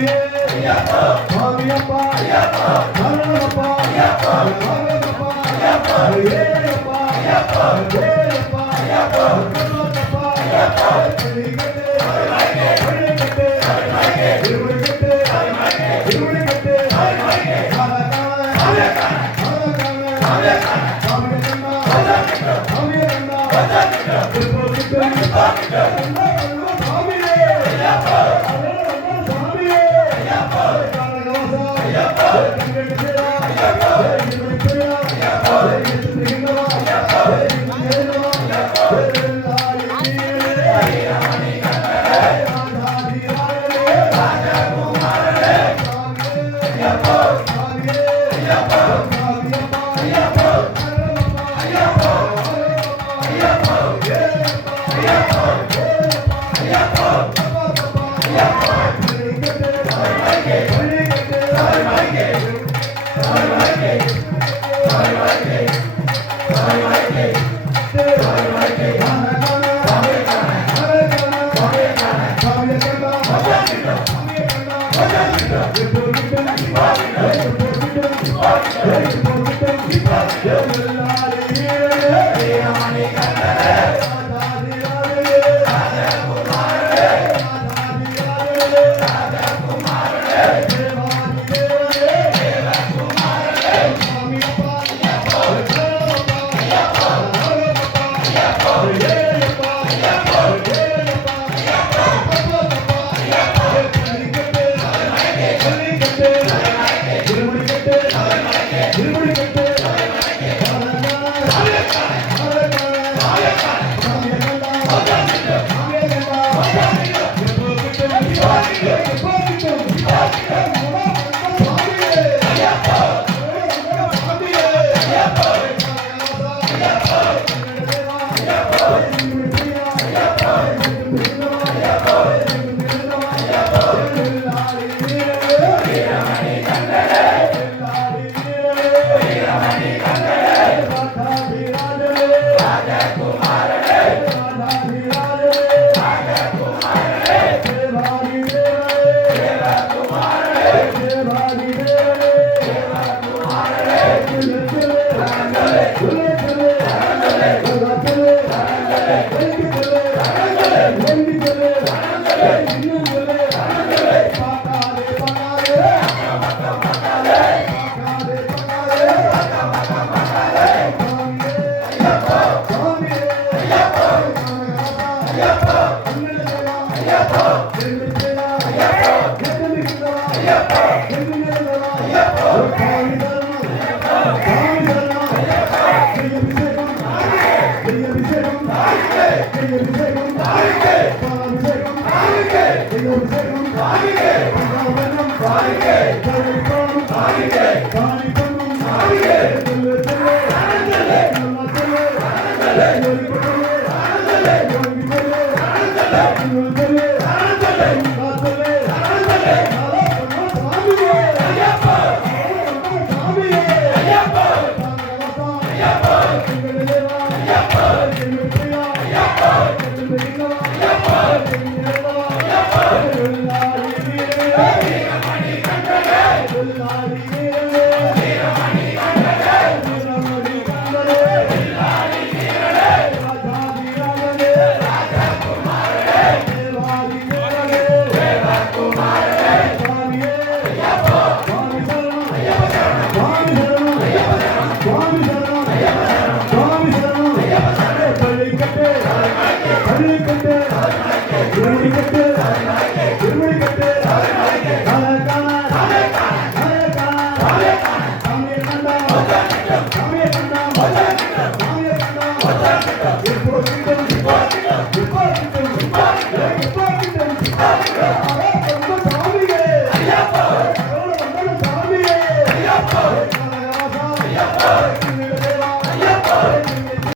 Let's go. Yeah. Bobby. Yeah. Hallelujah.